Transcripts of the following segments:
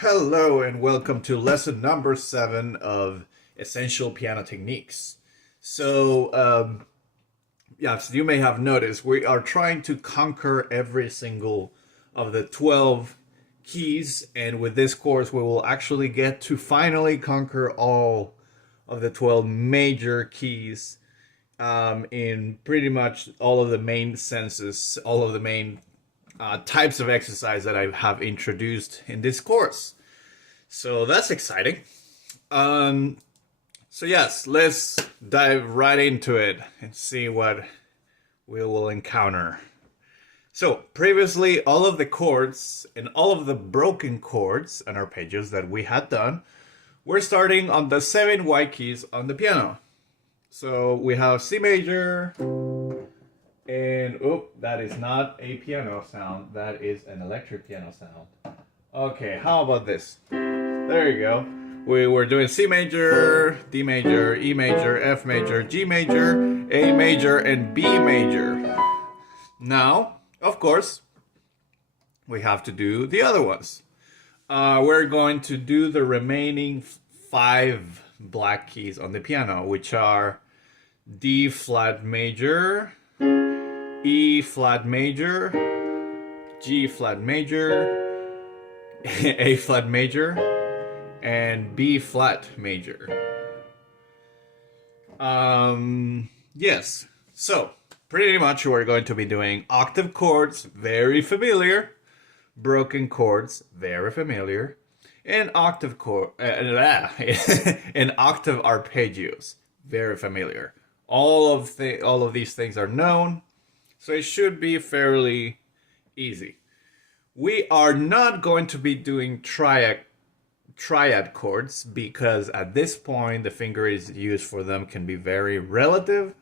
Hello and welcome to lesson number 7 of Essential Piano Techniques. Yes, you may have noticed we are trying to conquer every single of the 12 keys, and with this course we will actually get to finally conquer all of the 12 major keys in pretty much all of the main senses, all of the main types of exercise that I have introduced in this course. So that's exciting. Um, yes, let's dive right into it and see what we will encounter. So previously, all of the chords and all of the broken chords and arpeggios that we had done, we're starting on the 7 white keys on the piano. So we have C major, and that is not a piano sound, that is an electric piano sound. Okay, how about this? There you go. We were doing C major, D major, E major, F major, G major, A major, and B major. Now, of course, we have to do the other ones. We're going to do the remaining 5 black keys on the piano, which are D flat major, E flat major, G flat major, A flat major, and B flat major. Yes, so pretty much we're going to be doing octave chords, very familiar, broken chords, very familiar, and octave and octave arpeggios, very familiar. All of these things are known, so it should be fairly easy. We are not going to be doing triad chords because at this point the finger is used for them can be very relative,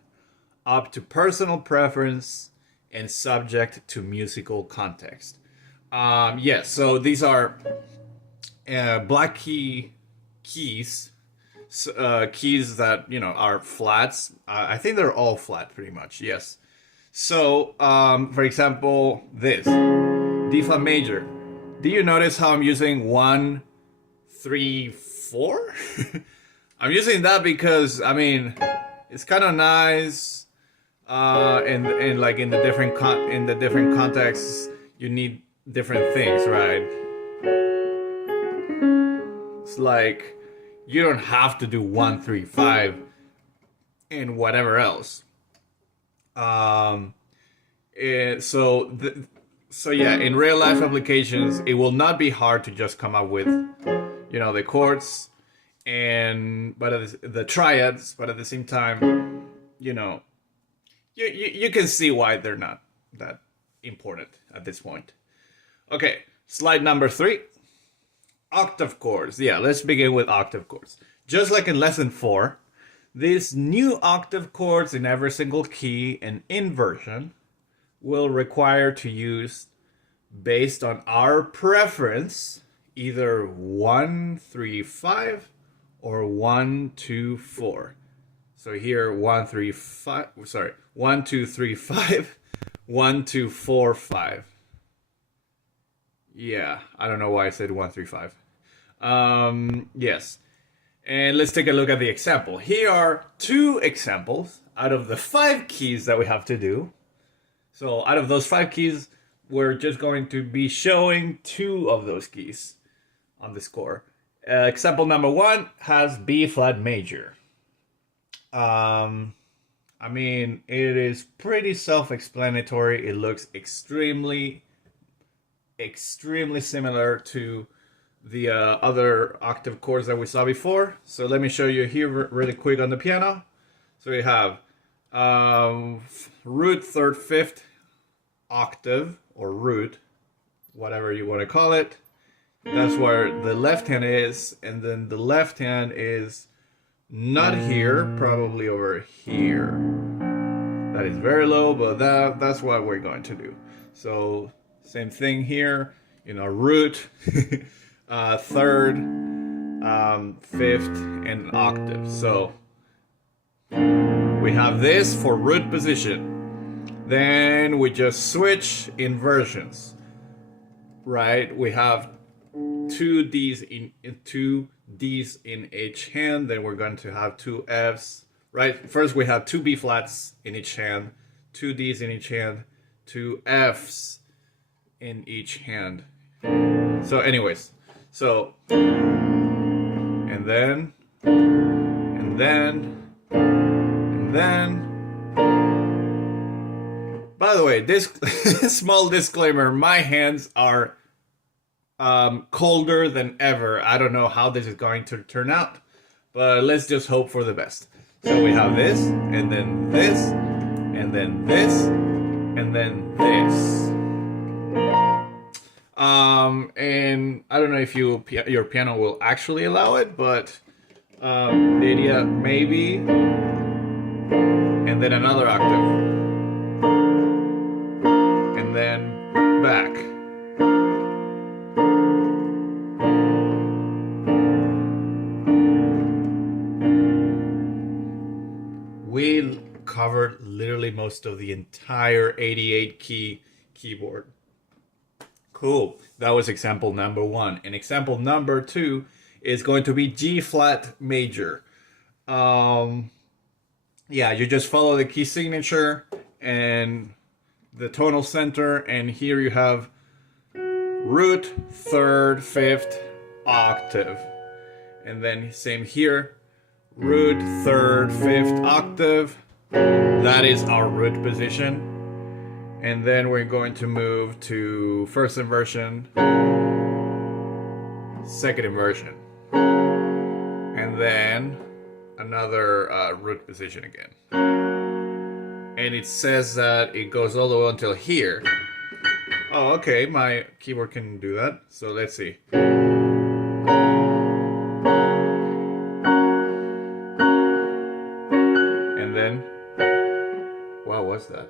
up to personal preference, and subject to musical context. Yes, so these are black keys, keys that are flats. I think they're all flat pretty much. Yes. So for example, this D flat major. Do you notice how I'm using 1, 3, 4? I'm using that because it's kind of nice, and like in the different contexts you need different things, right? It's like you don't have to do 1, 3, 5 and whatever else. So yeah, in real life applications, it will not be hard to just come up with, the chords the triads, but at the same time, you can see why they're not that important at this point. Okay, slide number 3. Octave chords. Yeah, let's begin with octave chords. Just like in lesson 4, these new octave chords in every single key and inversion will require to use, based on our preference, either 1, 3, 5 or 1, 2, 4. So here 1, 2, 3, 5, 1, 2, 4, 5. Yeah, I don't know why I said 1, 3, 5. Yes. And let's take a look at the example. Here are 2 examples out of the 5 keys that we have to do. So out of those 5 keys, we're just going to be showing 2 of those keys on the score. Example number 1 has B flat major. It is pretty self-explanatory. It looks extremely similar to the other octave chords that we saw before. So let me show you here really quick on the piano. So we have root, 3rd, 5th octave, or root, whatever you want to call it. That's where the left hand is, and then the left hand is not here, probably over here. That is very low, but that's what we're going to do. So same thing here, root, 3rd, 5th, and octave. So we have this for root position. Then we just switch inversions, right? We have two Ds in each hand. Then we're going to have two Fs, right? First we have two B flats in each hand, two Ds in each hand, two Fs in each hand. So anyways, so and then by the way, this small disclaimer, my hands are colder than ever. I don't know how this is going to turn out, but let's just hope for the best. So we have this, and then this, and then this, and then this. And I don't know if your piano will actually allow it, but the idea maybe, and then another octave, and then back. We covered literally most of the entire 88 key keyboard. Cool. That was example number 1. And example number 2 is going to be G flat major. Yeah, you just follow the key signature and the tonal center, and here you have root, third, fifth, octave. And then same here, root, third, fifth, octave. That is our root position. And then we're going to move to first inversion, second inversion, and then another root position again. And it says that it goes all the way until here. Oh, okay, my keyboard can do that. So let's see. And then, what was that?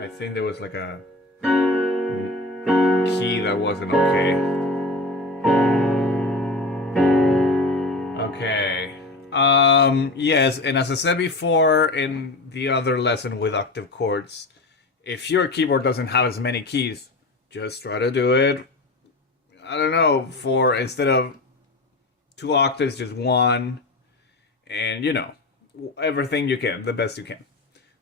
I think there was like a key that wasn't okay. Okay. Yes, and as I said before in the other lesson with octave chords, if your keyboard doesn't have as many keys, just try to do it, I don't know, for instead of 2 octaves, just 1, and you know, everything you can, the best you can.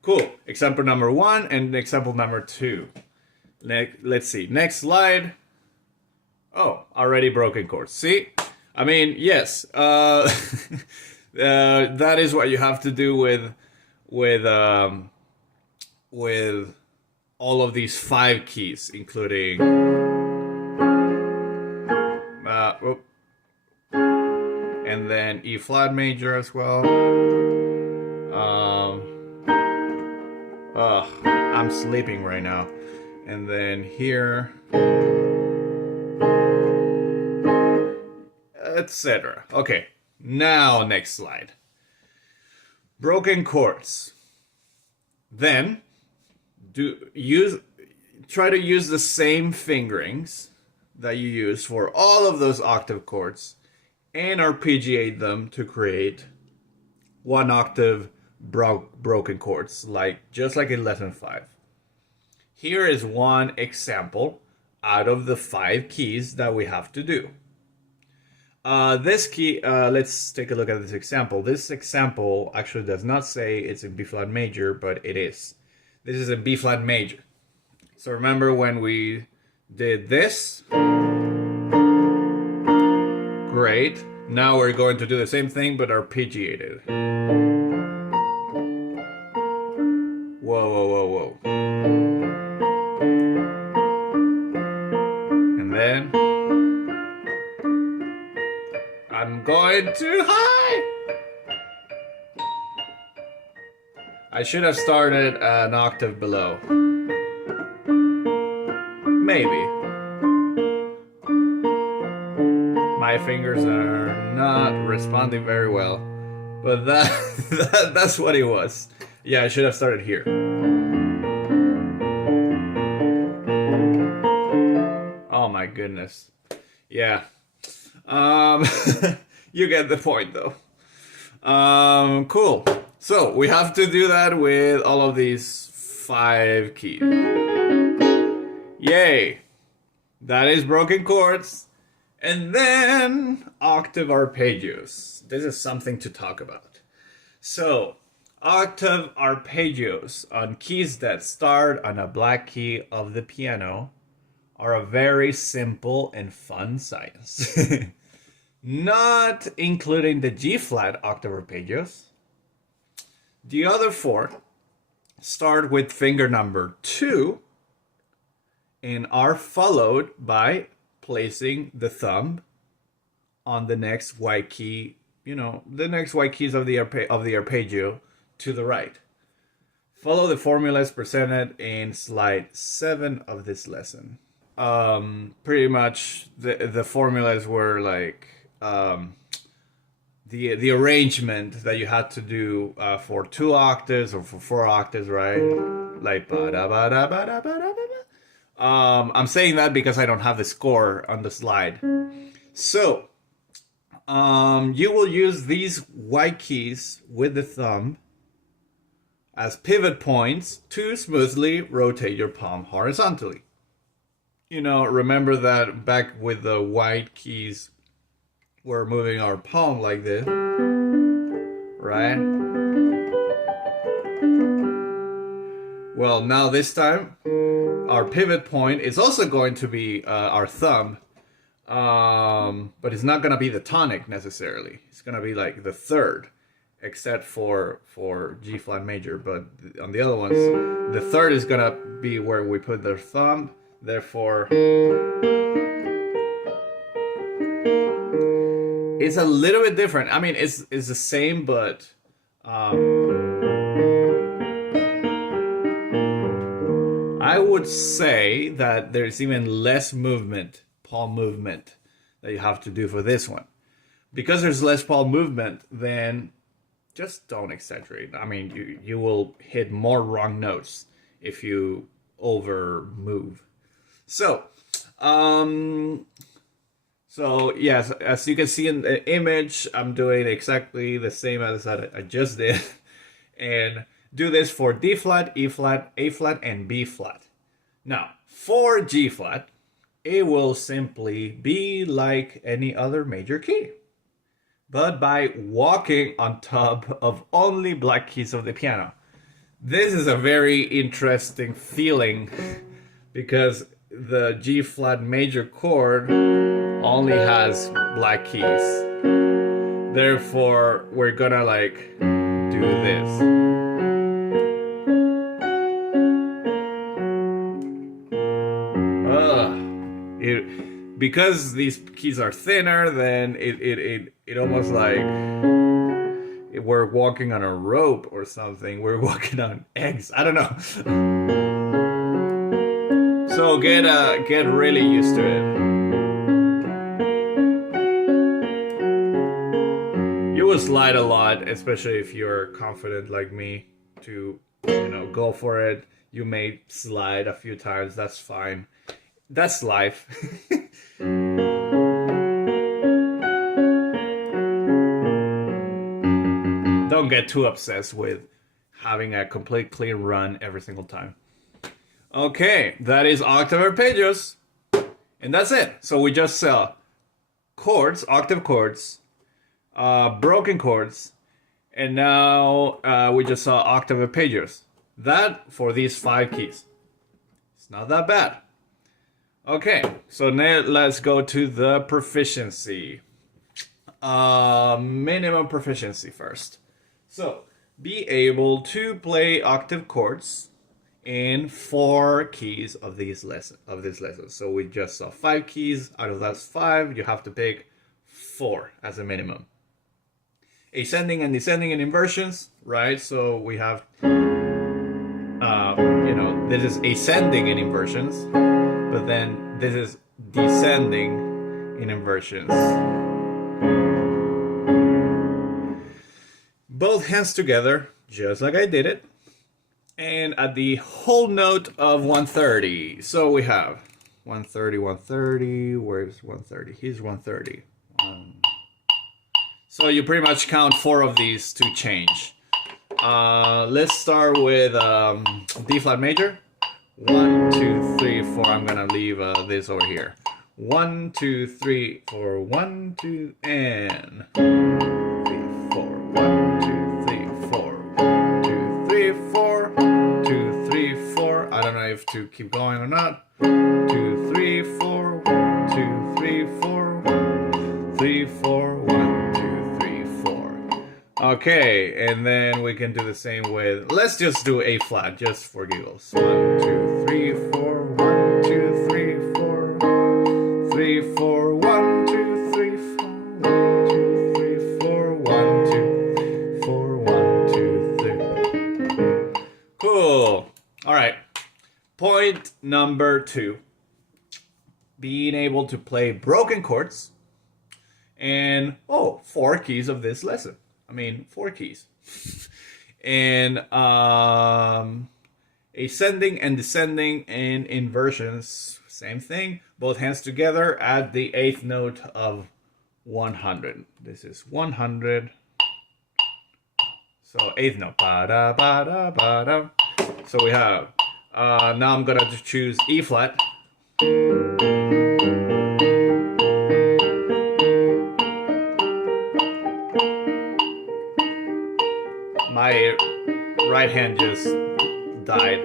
Cool. Example number 1 and example number 2. Let's see. Next slide. Oh, already broken chords. See? I mean, yes. That is what you have to do with all of these 5 keys, including and then E flat major as well. I'm sleeping right now. And then here, etc. Okay, now next slide. Broken chords. Then try to use the same fingerings that you use for all of those octave chords and arpeggiate them to create 1 octave broken chords, just like in lesson 5. Here is one example out of the 5 keys that we have to do. This key, let's take a look at this example. This example actually does not say it's in B flat major, but it is. This is a B flat major. So remember when we did this? Great. Now we're going to do the same thing, but arpeggiated. Whoa, whoa, whoa, whoa. And then I'm going too high. I should have started an octave below. Maybe. My fingers are not responding very well, but that's what it was. Yeah, I should have started here. Oh my goodness. Yeah. You get the point though. Cool. So we have to do that with all of these 5 keys. Yay! That is broken chords. And then octave arpeggios. This is something to talk about. So, octave arpeggios on keys that start on a black key of the piano are a very simple and fun science. Not including the G flat octave arpeggios. The other four start with finger number 2 and are followed by placing the thumb on the next white key, the next white keys of the arpeggio to the right. Follow the formulas presented in slide 7 of this lesson. Pretty much the formulas were like the arrangement that you had to do for 2 octaves or for 4 octaves, right? Like I'm saying that because I don't have the score on the slide. So you will use these white keys with the thumb as pivot points to smoothly rotate your palm horizontally. Remember that back with the white keys, we're moving our palm like this, right? Well, now this time, our pivot point is also going to be our thumb, but it's not going to be the tonic necessarily. It's going to be like the third, except for G flat major. But on the other ones, the third is going to be where we put the thumb. Therefore, it's a little bit different. I mean, it's the same, but I would say that there's even less movement, palm movement, that you have to do for this one. Because there's less palm movement, then just don't exaggerate. I mean, you will hit more wrong notes if you over move. So yes, as you can see in the image, I'm doing exactly the same as I just did. And do this for D flat, E flat, A flat, and B flat. Now, for G flat, it will simply be like any other major key, but by walking on top of only black keys of the piano. This is a very interesting feeling because the G flat major chord only has black keys. Therefore, we're gonna like do this. Because these keys are thinner, then it almost like we're walking on a rope or something. We're walking on eggs. I don't know. So get really used to it. You will slide a lot, especially if you're confident like me to, go for it. You may slide a few times. That's fine. That's life. Don't get too obsessed with having a complete clean run every single time. Okay, that is octave arpeggios. And that's it. So we just saw chords, octave chords, broken chords, and now we just saw octave arpeggios. That for these 5 keys. It's not that bad. Okay, so now let's go to the proficiency. Minimum proficiency first. So, be able to play octave chords in 4 keys of this lesson. So we just saw 5 keys. Out of those 5, you have to pick 4 as a minimum. Ascending and descending in inversions, right? So we have, this is ascending in inversions, but then this is descending in inversions. Both hands together, just like I did it. And at the whole note of 130. So we have 130, 130. Where's 130? Here's 130. So you pretty much count 4 of these to change. Let's start with D flat major. 1, 2, 3, 4. I'm gonna leave this over here. 1, 2, 3, 4, 1, 2, and 3, 4, 1, 2, 3, 4, 1, 2, 3, 4, 2, 3, 4. I don't know if to keep going or not. 2, 3, 4, 2, 3, 4, 3, 4, 1, 2, 3, 4. Okay, and then we can do the same with. Let's just do A flat, just for giggles. 1, 2, 3, 4, 1, 2, 3, 4, 3, 4, 1, 2, 3, 4, 1, 2, 3, 4, 1, 2, 3. Cool. All right. Point number 2. Being able to play broken chords and 4 keys of this lesson. 4 keys. And ascending and descending and inversions, same thing. Both hands together at the 8th note of 100. This is 100. So 8th note. Ba-da, ba-da, ba-da. So we have, now I'm gonna choose E flat. My right hand just died.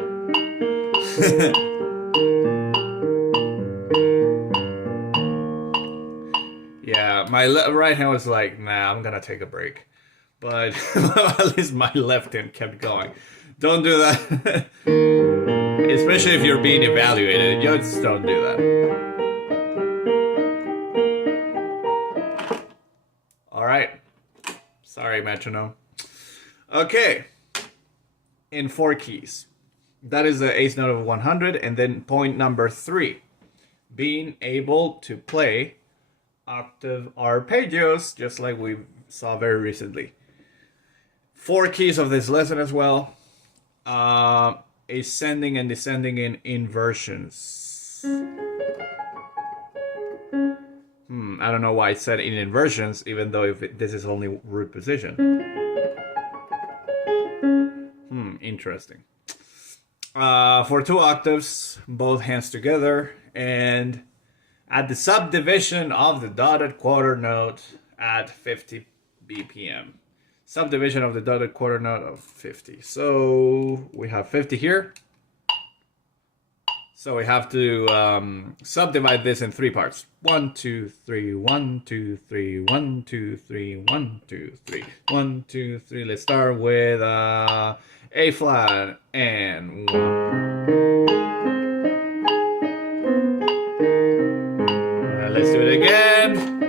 Yeah, my right hand was like, nah, I'm gonna take a break. But at least my left hand kept going. Don't do that. Especially if you're being evaluated. You just don't do that. Alright. Sorry, metronome. Okay. In 4 keys. That is the 8th note of 100. And then point number 3. Being able to play octave arpeggios, just like we saw very recently. 4 keys of this lesson as well. Ascending and descending in inversions. I don't know why I said in inversions, even though this is only root position. Interesting. For 2 octaves, both hands together, and at the subdivision of the dotted quarter note at 50 BPM. Subdivision of the dotted quarter note of 50. So we have 50 here. So we have to subdivide this in 3 parts. 1, 2, 3, 1, 2, 3, 1, 2, 3, 1, 2, 3, 1, 2, 3. Let's start with A flat and 1. Let's do it again.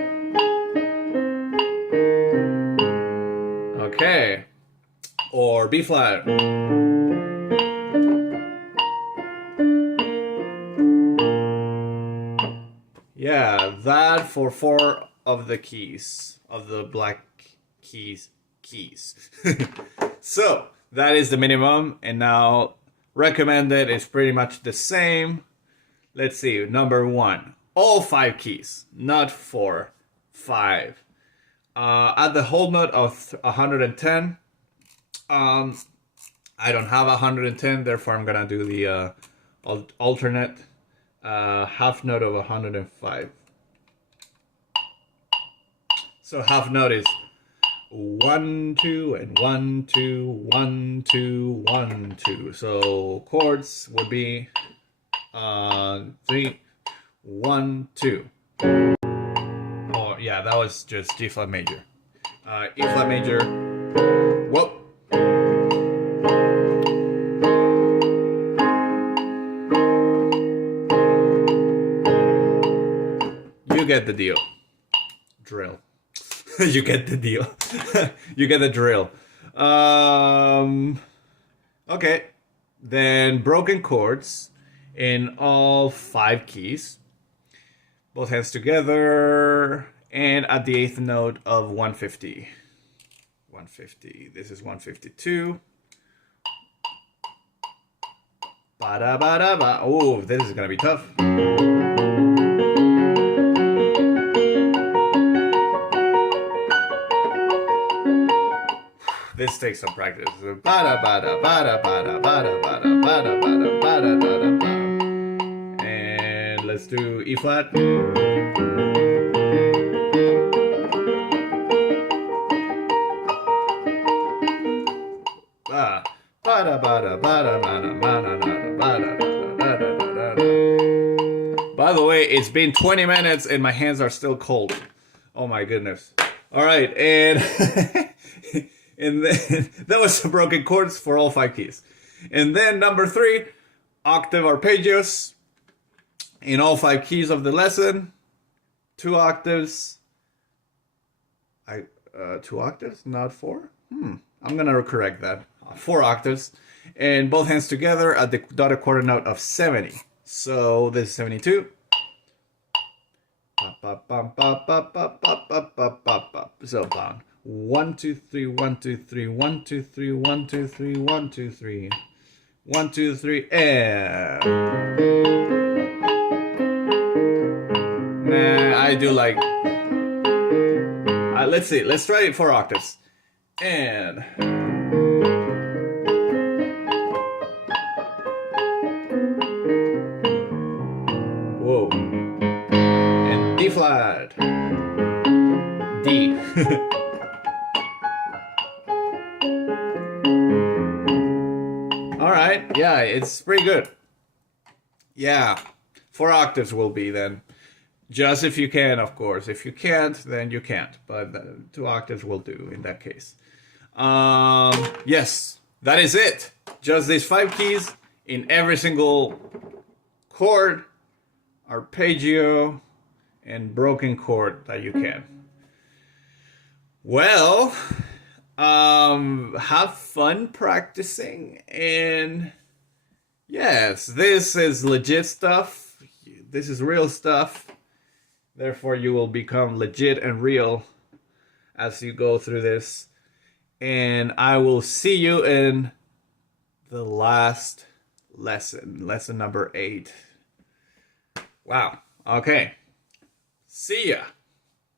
Okay. Or B flat. Yeah, that for 4 of the keys, of the black keys. So, that is the minimum, and now recommended is pretty much the same. Let's see, number 1. All 5 keys, not 4, 5. At the whole note of 110, I don't have 110, therefore I'm gonna do the alternate half note of 105. So half note is 1, 2, and 1, 2, 1, 2, 1, 2. So chords would be 3, 1, 2. Oh yeah, that was just G flat major. E flat major. Whoa. You get the deal. Drill. You get the deal. You get the drill. Okay. Then broken chords in all 5 keys. Both hands together. And at the 8th note of 150. 150. This is 152. Ba-da-ba-da-ba. Oh, this is gonna be tough. This takes some practice. And let's to E flat. By the way, it's been 20 minutes and my hands are still cold. Oh my goodness. All right, and and then that was the broken chords for all 5 keys. And then number 3, octave arpeggios in all 5 keys of the lesson. 2 octaves. 2 octaves, not 4. I'm gonna correct that. 4 octaves, and both hands together at the dotted quarter note of 70. So this is 72. So down. 1 2 3 1 2 3 1 2 3 1 2 3 1 2 3 1 2 3 and I do like let's see, let's try it 4 octaves and whoa, and D flat, D. All right, yeah, it's pretty good. Yeah, 4 octaves will be then. Just if you can, of course. If you can't, then you can't. But 2 octaves will do in that case. Yes, that is it. Just these 5 keys in every single chord, arpeggio, and broken chord that you can. Well, have fun practicing, and yes, this is legit stuff. This is real stuff. Therefore, you will become legit and real as you go through this. And I will see you in the last lesson, lesson number 8. Wow. Okay. See ya.